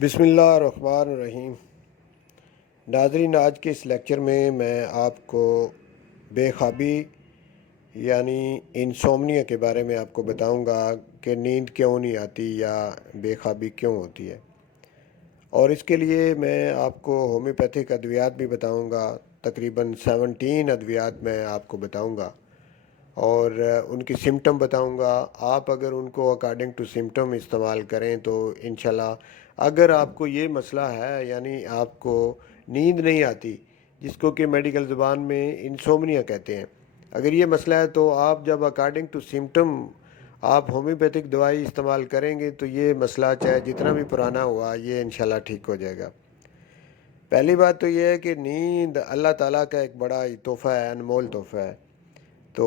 بسم اللہ الرحمن الرحیم۔ ناظرین، آج کے اس لیکچر میں آپ کو بے خوابی یعنی انسومنیا کے بارے میں آپ کو بتاؤں گا کہ نیند کیوں نہیں آتی یا بے خوابی کیوں ہوتی ہے، اور اس کے لیے میں آپ کو ہومیوپیتھک ادویات بھی بتاؤں گا۔ تقریباً 17 ادویات میں آپ کو بتاؤں گا اور ان کی سمٹم بتاؤں گا۔ آپ اگر ان کو اکارڈنگ ٹو سمٹم استعمال کریں تو انشاءاللہ، اگر آپ کو یہ مسئلہ ہے یعنی آپ کو نیند نہیں آتی، جس کو کہ میڈیکل زبان میں انسومنیا کہتے ہیں، اگر یہ مسئلہ ہے تو آپ جب اکارڈنگ ٹو سمٹم آپ ہومیوپیتھک دوائی استعمال کریں گے تو یہ مسئلہ چاہے جتنا بھی پرانا ہوا یہ انشاءاللہ ٹھیک ہو جائے گا۔ پہلی بات تو یہ ہے کہ نیند اللہ تعالیٰ کا ایک بڑا ہی تحفہ ہے، انمول تحفہ ہے۔ تو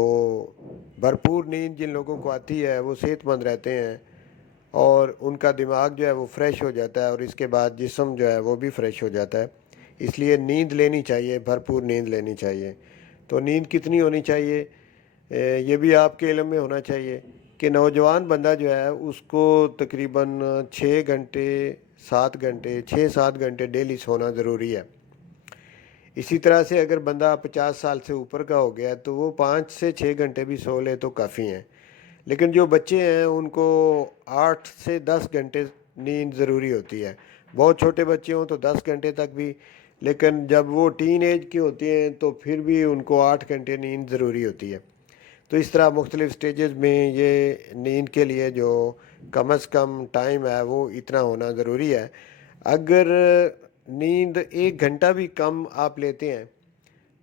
بھرپور نیند جن لوگوں کو آتی ہے وہ صحت مند رہتے ہیں اور ان کا دماغ جو ہے وہ فریش ہو جاتا ہے، اور اس کے بعد جسم جو ہے وہ بھی فریش ہو جاتا ہے۔ اس لیے نیند لینی چاہیے، بھرپور نیند لینی چاہیے۔ تو نیند کتنی ہونی چاہیے، یہ بھی آپ کے علم میں ہونا چاہیے کہ نوجوان بندہ جو ہے اس کو تقریباً 6 گھنٹے 7 گھنٹے 6 7 گھنٹے ڈیلی سونا ضروری ہے۔ اسی طرح سے اگر بندہ 50 سال سے اوپر کا ہو گیا ہے تو وہ 5 سے 6 گھنٹے بھی سو لے تو کافی ہیں، لیکن جو بچے ہیں ان کو 8 سے 10 گھنٹے نیند ضروری ہوتی ہے۔ بہت چھوٹے بچے ہوں تو 10 گھنٹے تک بھی، لیکن جب وہ ٹین ایج کے ہوتے ہیں تو پھر بھی ان کو 8 گھنٹے نیند ضروری ہوتی ہے۔ تو اس طرح مختلف سٹیجز میں یہ نیند کے لیے جو کم از کم ٹائم ہے وہ اتنا ہونا ضروری ہے۔ اگر نیند 1 گھنٹہ بھی کم آپ لیتے ہیں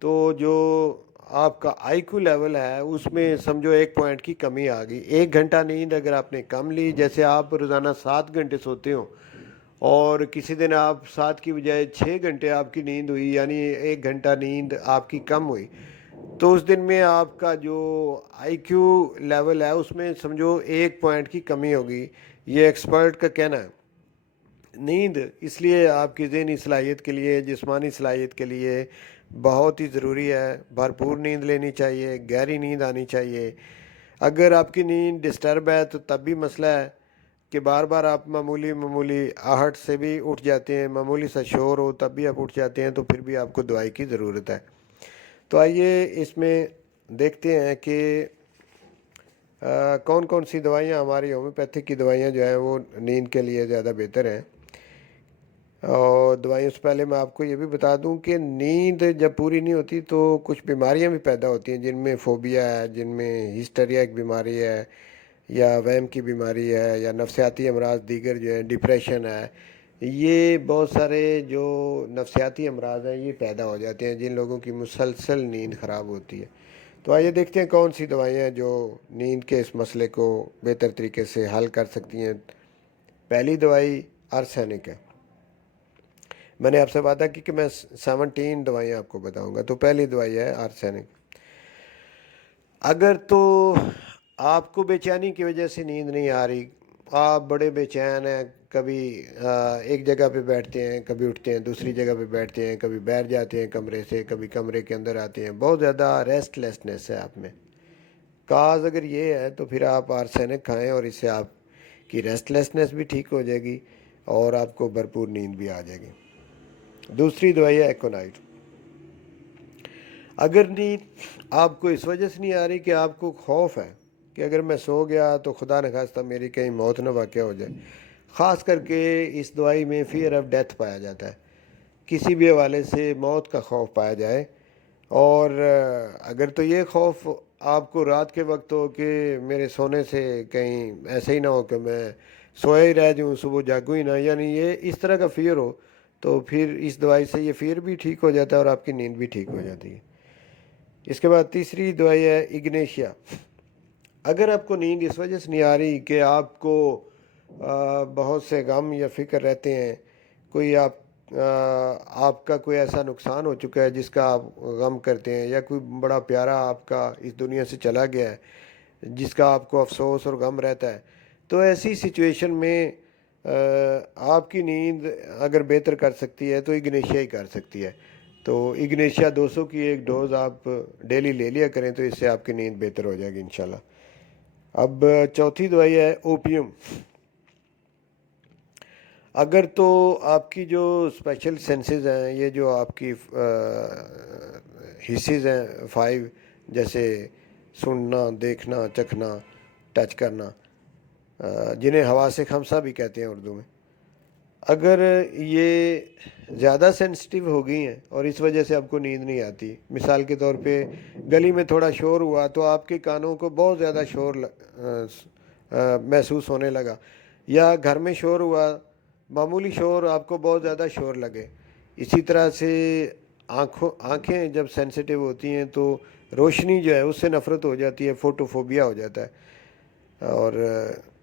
تو جو آپ کا آئی کیو لیول ہے اس میں سمجھو 1 پوائنٹ کی کمی آ گئی۔ 1 گھنٹہ نیند اگر آپ نے کم لی، جیسے آپ روزانہ 7 گھنٹے سوتے ہو اور کسی دن آپ 7 کی بجائے 6 گھنٹے آپ کی نیند ہوئی، یعنی 1 گھنٹہ نیند آپ کی کم ہوئی، تو اس دن میں آپ کا جو آئی کیو لیول ہے اس میں سمجھو 1 پوائنٹ کی کمی ہوگی، یہ ایکسپرٹ کا کہنا ہے۔ نیند اس لیے آپ کی ذہنی صلاحیت کے لیے، جسمانی صلاحیت کے لیے بہت ہی ضروری ہے۔ بھرپور نیند لینی چاہیے، گہری نیند آنی چاہیے۔ اگر آپ کی نیند ڈسٹرب ہے تو تب بھی مسئلہ ہے کہ بار بار آپ معمولی آہٹ سے بھی اٹھ جاتے ہیں، معمولی سا شور ہو تب بھی آپ اٹھ جاتے ہیں، تو پھر بھی آپ کو دوائی کی ضرورت ہے۔ تو آئیے اس میں دیکھتے ہیں کہ کون کون سی دوائیاں، ہماری ہومیوپیتھک کی دوائیاں جو ہیں وہ نیند کے لیے زیادہ بہتر ہیں۔ اور دوائیوں سے پہلے میں آپ کو یہ بھی بتا دوں کہ نیند جب پوری نہیں ہوتی تو کچھ بیماریاں بھی پیدا ہوتی ہیں، جن میں فوبیا ہے، جن میں ہسٹریا ایک بیماری ہے، یا وہم کی بیماری ہے، یا نفسیاتی امراض دیگر جو ہیں، ڈپریشن ہے۔ یہ بہت سارے جو نفسیاتی امراض ہیں یہ پیدا ہو جاتے ہیں جن لوگوں کی مسلسل نیند خراب ہوتی ہے۔ تو آئیے دیکھتے ہیں کون سی دوائیاں ہیں جو نیند کے اس مسئلے کو بہتر طریقے سے حل کر سکتی ہیں۔ پہلی دوائی آرسینک ہے۔ میں نے آپ سے وعدہ کی کہ میں 17 دوائیاں آپ کو بتاؤں گا، تو پہلی دوائی ہے آرسینک۔ اگر تو آپ کو بے چینی کی وجہ سے نیند نہیں آ رہی، آپ بڑے بے چین ہیں، کبھی ایک جگہ پہ بیٹھتے ہیں، کبھی اٹھتے ہیں دوسری جگہ پہ بیٹھتے ہیں، کبھی بیٹھ جاتے ہیں کمرے سے، کبھی کمرے کے اندر آتے ہیں، بہت زیادہ ریسٹ لیسنس ہے آپ میں، کاز اگر یہ ہے تو پھر آپ آرسینک کھائیں اور اس سے آپ کی ریسٹ لیسنس بھی ٹھیک ہو جائے گی اور آپ کو بھرپور نیند بھی آ جائے گی۔ دوسری دوائی ہے ایکونائٹ۔ اگر نیند آپ کو اس وجہ سے نہیں آ رہی کہ آپ کو خوف ہے کہ اگر میں سو گیا تو خدا نخواستہ میری کہیں موت نہ واقع ہو جائے، خاص کر کے اس دوائی میں فیئر آف ڈیتھ پایا جاتا ہے، کسی بھی حوالے سے موت کا خوف پایا جائے، اور اگر تو یہ خوف آپ کو رات کے وقت ہو کہ میرے سونے سے کہیں ایسے ہی نہ ہو کہ میں سویا ہی رہ جاؤں، صبح جاگوں ہی نہ، یعنی یہ اس طرح کا فیئر ہو، تو پھر اس دوائی سے یہ فیئر بھی ٹھیک ہو جاتا ہے اور آپ کی نیند بھی ٹھیک ہو جاتی ہے۔ اس کے بعد تیسری دوائی ہے اگنیشیا۔ اگر آپ کو نیند اس وجہ سے نہیں آ رہی کہ آپ کو بہت سے غم یا فکر رہتے ہیں، کوئی آپ کا کوئی ایسا نقصان ہو چکا ہے جس کا آپ غم کرتے ہیں، یا کوئی بڑا پیارا آپ کا اس دنیا سے چلا گیا ہے جس کا آپ کو افسوس اور غم رہتا ہے، تو ایسی سچویشن میں آپ کی نیند اگر بہتر کر سکتی ہے تو اگنیشیا ہی کر سکتی ہے۔ تو اگنیشیا 200 کی ایک ڈوز آپ ڈیلی لے لیا کریں تو اس سے آپ کی نیند بہتر ہو جائے گی انشاءاللہ۔ اب چوتھی دوائی ہے اوپیم۔ اگر تو آپ کی جو اسپیشل سینسز ہیں، یہ جو آپ کی حصز ہیں 5، جیسے سننا، دیکھنا، چکھنا، ٹچ کرنا، جنہیں حواس خمسہ بھی کہتے ہیں اردو میں، اگر یہ زیادہ سینسٹیو ہو گئی ہیں اور اس وجہ سے آپ کو نیند نہیں آتی، مثال کے طور پہ گلی میں تھوڑا شور ہوا تو آپ کے کانوں کو بہت زیادہ شور محسوس ہونے لگا، یا گھر میں شور ہوا، معمولی شور آپ کو بہت زیادہ شور لگے. اسی طرح سے آنکھیں جب سینسیٹیو ہوتی ہیں تو روشنی جو ہے اس سے نفرت ہو جاتی ہے، فوٹوفوبیا ہو جاتا ہے. اور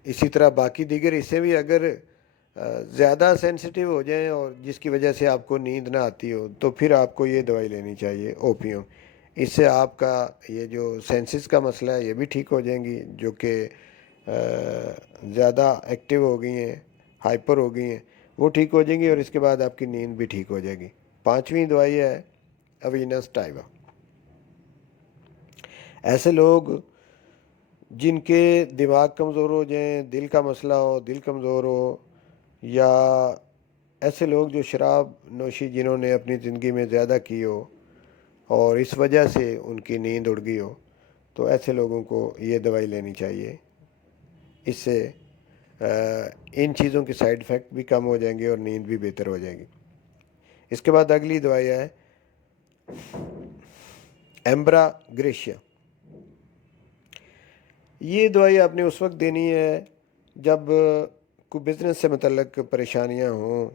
اسی طرح باقی دیگر حصے بھی اگر زیادہ سینسیٹیو ہو جائیں اور جس کی وجہ سے آپ کو نیند نہ آتی ہو، تو پھر آپ کو یہ دوائی لینی چاہیے اوپیوم. اس سے آپ کا یہ جو سینسز کا مسئلہ ہے یہ بھی ٹھیک ہو جائیں گی، جو کہ زیادہ ایکٹیو ہو گئی ہیں، ہائپر ہو گئی ہیں، وہ ٹھیک ہو جائیں گی، اور اس کے بعد آپ کی نیند بھی ٹھیک ہو جائے گی. 5ویں دوائی ہے اوینس ٹائبا. ایسے لوگ جن کے دماغ کمزور ہو جائیں، دل کا مسئلہ ہو، دل کمزور ہو، یا ایسے لوگ جو شراب نوشی جنہوں نے اپنی زندگی میں زیادہ کی ہو اور اس وجہ سے ان کی نیند اڑ گئی ہو، تو ایسے لوگوں کو یہ دوائی لینی چاہیے. اس سے ان چیزوں کے سائیڈ افیکٹ بھی کم ہو جائیں گے اور نیند بھی بہتر ہو جائے گی. اس کے بعد اگلی دوائی ہے ایمبرا گریشیا. یہ دوائی آپ نے اس وقت دینی ہے جب کوئی بزنس سے متعلق پریشانیاں ہوں،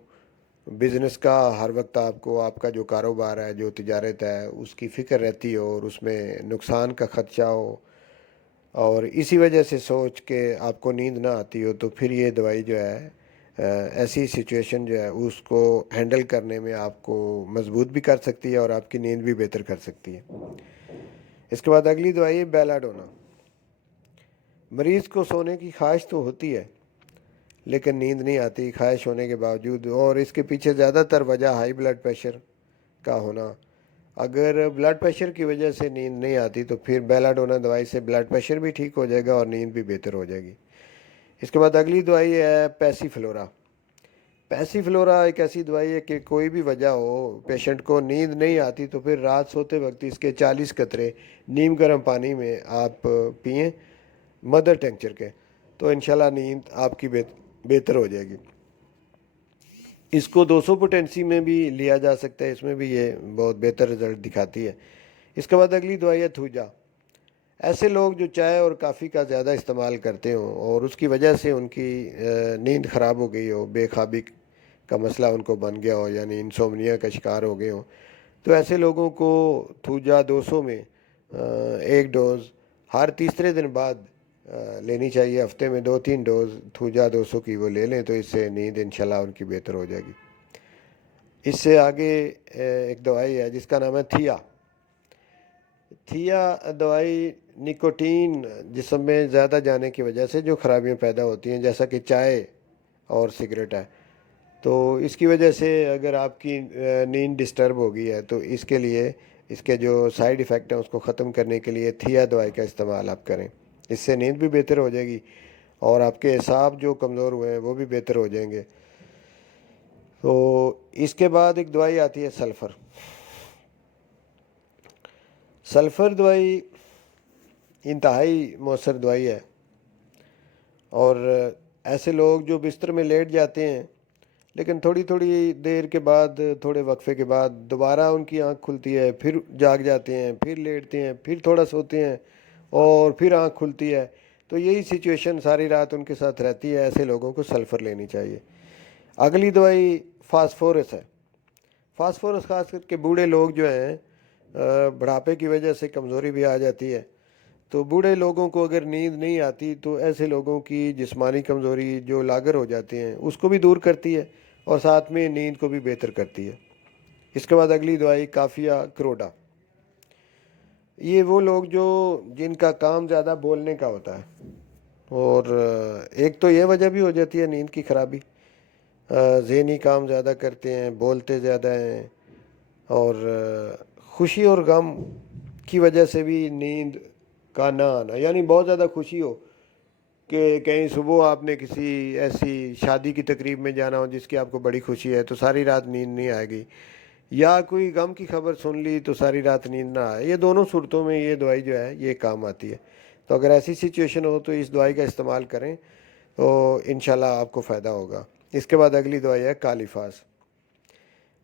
بزنس کا ہر وقت آپ کا جو کاروبار ہے، جو تجارت ہے، اس کی فکر رہتی ہو اور اس میں نقصان کا خدشہ ہو، اور اسی وجہ سے سوچ کے آپ کو نیند نہ آتی ہو، تو پھر یہ دوائی جو ہے ایسی سچویشن جو ہے اس کو ہینڈل کرنے میں آپ کو مضبوط بھی کر سکتی ہے اور آپ کی نیند بھی بہتر کر سکتی ہے. اس کے بعد اگلی دوائی ہے بیلاڈونا. مریض کو سونے کی خواہش تو ہوتی ہے لیکن نیند نہیں آتی خواہش ہونے کے باوجود، اور اس کے پیچھے زیادہ تر وجہ ہائی بلڈ پریشر کا ہونا. اگر بلڈ پریشر کی وجہ سے نیند نہیں آتی تو پھر بیلاڈونا دوائی سے بلڈ پریشر بھی ٹھیک ہو جائے گا اور نیند بھی بہتر ہو جائے گی. اس کے بعد اگلی دوائی ہے پیسی فلورا. پیسی فلورا ایک ایسی دوائی ہے کہ کوئی بھی وجہ ہو پیشنٹ کو نیند نہیں آتی تو پھر رات سوتے وقت اس کے 40 قطرے نیم گرم پانی میں آپ پئیں، مدر ٹینکچر کے، تو انشاءاللہ نیند آپ کی بہتر ہو جائے گی. اس کو 200 پوٹینسی میں بھی لیا جا سکتا ہے، اس میں بھی یہ بہت بہتر رزلٹ دکھاتی ہے. اس کے بعد اگلی دوائی ہے تھوجا. ایسے لوگ جو چائے اور کافی کا زیادہ استعمال کرتے ہوں اور اس کی وجہ سے ان کی نیند خراب ہو گئی ہو، بے خوابی کا مسئلہ ان کو بن گیا ہو، یعنی انسومنیا کا شکار ہو گئے ہوں، تو ایسے لوگوں کو تھوجا 200 میں ایک ڈوز ہر تیسرے دن بعد لینی چاہیے. ہفتے میں 2-3 ڈوز تھوجا 200 کی وہ لے لیں تو اس سے نیند انشاءاللہ ان کی بہتر ہو جائے گی. اس سے آگے ایک دوائی ہے جس کا نام ہے تھیا. تھیا دوائی نکوٹین جسم میں زیادہ جانے کی وجہ سے جو خرابیاں پیدا ہوتی ہیں، جیسا کہ چائے اور سگریٹ ہے، تو اس کی وجہ سے اگر آپ کی نیند ڈسٹرب ہو گئی ہے تو اس کے لیے اس کے جو سائیڈ ایفیکٹ ہیں اس کو ختم کرنے کے لیے تھیا دوائی کا استعمال آپ کریں. اس سے نیند بھی بہتر ہو جائے گی اور آپ کے اعصاب جو کمزور ہوئے ہیں وہ بھی بہتر ہو جائیں گے. تو اس کے بعد ایک دوائی آتی ہے سلفر. سلفر دوائی انتہائی مؤثر دوائی ہے، اور ایسے لوگ جو بستر میں لیٹ جاتے ہیں لیکن تھوڑی تھوڑی دیر کے بعد، تھوڑے وقفے کے بعد دوبارہ ان کی آنکھ کھلتی ہے، پھر جاگ جاتے ہیں، پھر لیٹتے ہیں، پھر تھوڑا سوتے ہیں اور پھر آنکھ کھلتی ہے، تو یہی سچویشن ساری رات ان کے ساتھ رہتی ہے. ایسے لوگوں کو سلفر لینی چاہیے. اگلی دوائی فاسفورس ہے. فاسفورس خاص کر کے بوڑھے لوگ جو ہیں، بڑھاپے کی وجہ سے کمزوری بھی آ جاتی ہے، تو بوڑھے لوگوں کو اگر نیند نہیں آتی تو ایسے لوگوں کی جسمانی کمزوری جو لاغر ہو جاتے ہیں اس کو بھی دور کرتی ہے اور ساتھ میں نیند کو بھی بہتر کرتی ہے. اس کے بعد اگلی دوائی کافیا کروڈا. یہ وہ لوگ جن کا کام زیادہ بولنے کا ہوتا ہے، اور ایک تو یہ وجہ بھی ہو جاتی ہے نیند کی خرابی، ذہنی کام زیادہ کرتے ہیں، بولتے زیادہ ہیں، اور خوشی اور غم کی وجہ سے بھی نیند کا نہ آنا، یعنی بہت زیادہ خوشی ہو کہ کہیں صبح آپ نے کسی ایسی شادی کی تقریب میں جانا ہو جس کی آپ کو بڑی خوشی ہے تو ساری رات نیند نہیں آئے گی، یا کوئی غم کی خبر سن لی تو ساری رات نیند نہ آئے، یہ دونوں صورتوں میں یہ دوائی جو ہے یہ کام آتی ہے۔ تو اگر ایسی سچویشن ہو تو اس دوائی کا استعمال کریں تو انشاءاللہ آپ کو فائدہ ہوگا۔ اس کے بعد اگلی دوائی ہے کالی فاس۔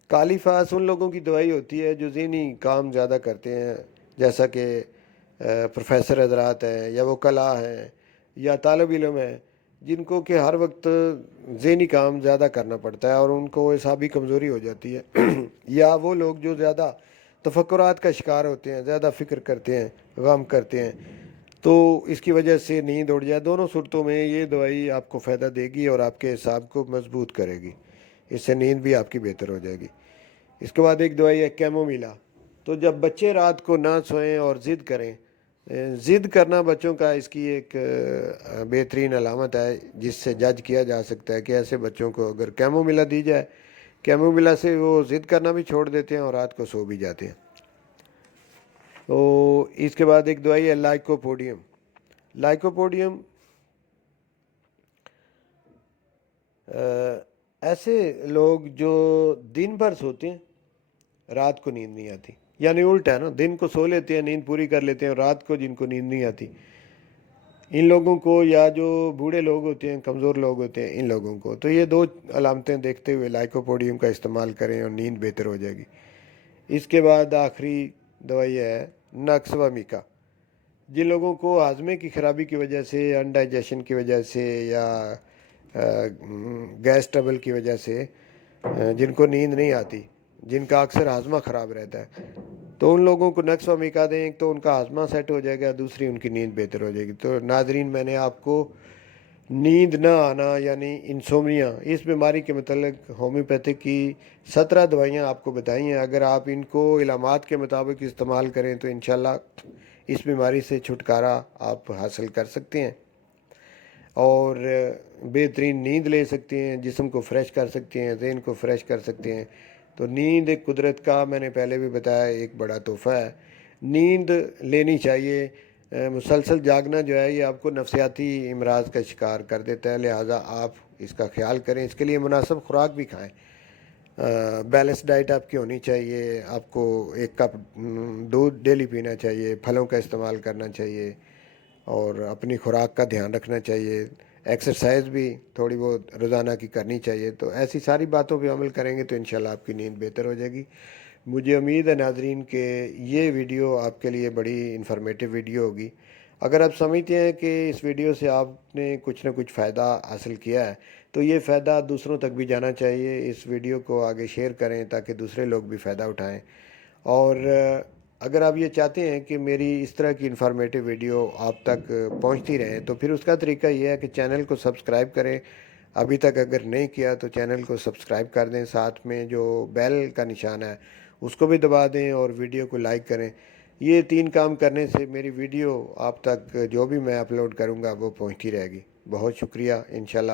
کالی فاس ان لوگوں کی دوائی ہوتی ہے جو ذہنی کام زیادہ کرتے ہیں، جیسا کہ پروفیسر حضرات ہیں، یا وہ کلا ہیں، یا طالب علم ہیں، جن کو کہ ہر وقت ذہنی کام زیادہ کرنا پڑتا ہے اور ان کو اعصابی کمزوری ہو جاتی ہے یا وہ لوگ جو زیادہ تفکرات کا شکار ہوتے ہیں، زیادہ فکر کرتے ہیں، غم کرتے ہیں، تو اس کی وجہ سے نیند اڑ جائے۔ دونوں صورتوں میں یہ دوائی آپ کو فائدہ دے گی اور آپ کے اعصاب کو مضبوط کرے گی، اس سے نیند بھی آپ کی بہتر ہو جائے گی۔ اس کے بعد ایک دوائی ہے کیمومیلا۔ تو جب بچے رات کو نہ سوئیں اور ضد کریں، ضد کرنا بچوں کا اس کی ایک بہترین علامت ہے جس سے جج کیا جا سکتا ہے کہ ایسے بچوں کو اگر کیمومیلا دی جائے، کیمومیلا سے وہ ضد کرنا بھی چھوڑ دیتے ہیں اور رات کو سو بھی جاتے ہیں۔ تو اس کے بعد ایک دوائی ہے لائکوپوڈیم۔ لائکوپوڈیم ایسے لوگ جو دن بھر سوتے ہیں، رات کو نیند نہیں آتی، یعنی الٹا ہے نا، دن کو سو لیتے ہیں، نیند پوری کر لیتے ہیں، اور رات کو جن کو نیند نہیں آتی، ان لوگوں کو، یا جو بوڑھے لوگ ہوتے ہیں، کمزور لوگ ہوتے ہیں، ان لوگوں کو، تو یہ دو علامتیں دیکھتے ہوئے لائکوپوڈیم کا استعمال کریں اور نیند بہتر ہو جائے گی۔ اس کے بعد آخری دوائی ہے ناکسوا میکا۔ جن لوگوں کو ہاضمے کی خرابی کی وجہ سے، انڈائجیشن کی وجہ سے، یا گیس ٹربل کی وجہ سے جن کو نیند نہیں آتی، جن کا اکثر ہاضمہ خراب رہتا ہے، تو ان لوگوں کو نقص و میکا دیں، ایک تو ان کا ہاضمہ سیٹ ہو جائے گا، دوسری ان کی نیند بہتر ہو جائے گی۔ تو ناظرین، میں نے آپ کو نیند نہ آنا یعنی انسومنیا، اس بیماری کے متعلق ہومیوپیتھک کی 17 دوائیاں آپ کو بتائی ہیں۔ اگر آپ ان کو علامات کے مطابق استعمال کریں تو انشاءاللہ اس بیماری سے چھٹکارا آپ حاصل کر سکتے ہیں اور بہترین نیند لے سکتے ہیں، جسم کو فریش کر سکتے ہیں، ذہن کو فریش کر سکتے ہیں۔ تو نیند ایک قدرت کا، میں نے پہلے بھی بتایا، ایک بڑا تحفہ ہے۔ نیند لینی چاہیے۔ مسلسل جاگنا جو ہے یہ آپ کو نفسیاتی امراض کا شکار کر دیتا ہے، لہٰذا آپ اس کا خیال کریں، اس کے لیے مناسب خوراک بھی کھائیں۔ بیلنس ڈائٹ آپ کی ہونی چاہیے، آپ کو 1 کپ دودھ ڈیلی پینا چاہیے، پھلوں کا استعمال کرنا چاہیے، اور اپنی خوراک کا دھیان رکھنا چاہیے۔ ایکسرسائز بھی تھوڑی بہت روزانہ کی کرنی چاہیے۔ تو ایسی ساری باتوں پہ عمل کریں گے تو انشاءاللہ آپ کی نیند بہتر ہو جائے گی۔ مجھے امید ہے ناظرین کہ یہ ویڈیو آپ کے لیے بڑی انفارمیٹیو ویڈیو ہوگی۔ اگر آپ سمجھتے ہیں کہ اس ویڈیو سے آپ نے کچھ نہ کچھ فائدہ حاصل کیا ہے تو یہ فائدہ دوسروں تک بھی جانا چاہیے۔ اس ویڈیو کو آگے شیئر کریں تاکہ دوسرے لوگ بھی فائدہ اٹھائیں۔ اور اگر آپ یہ چاہتے ہیں کہ میری اس طرح کی انفارمیٹیو ویڈیو آپ تک پہنچتی رہیں تو پھر اس کا طریقہ یہ ہے کہ چینل کو سبسکرائب کریں۔ ابھی تک اگر نہیں کیا تو چینل کو سبسکرائب کر دیں، ساتھ میں جو بیل کا نشان ہے اس کو بھی دبا دیں اور ویڈیو کو لائک کریں۔ یہ 3 کام کرنے سے میری ویڈیو آپ تک جو بھی میں اپلوڈ کروں گا وہ پہنچتی رہے گی۔ بہت شکریہ، انشاءاللہ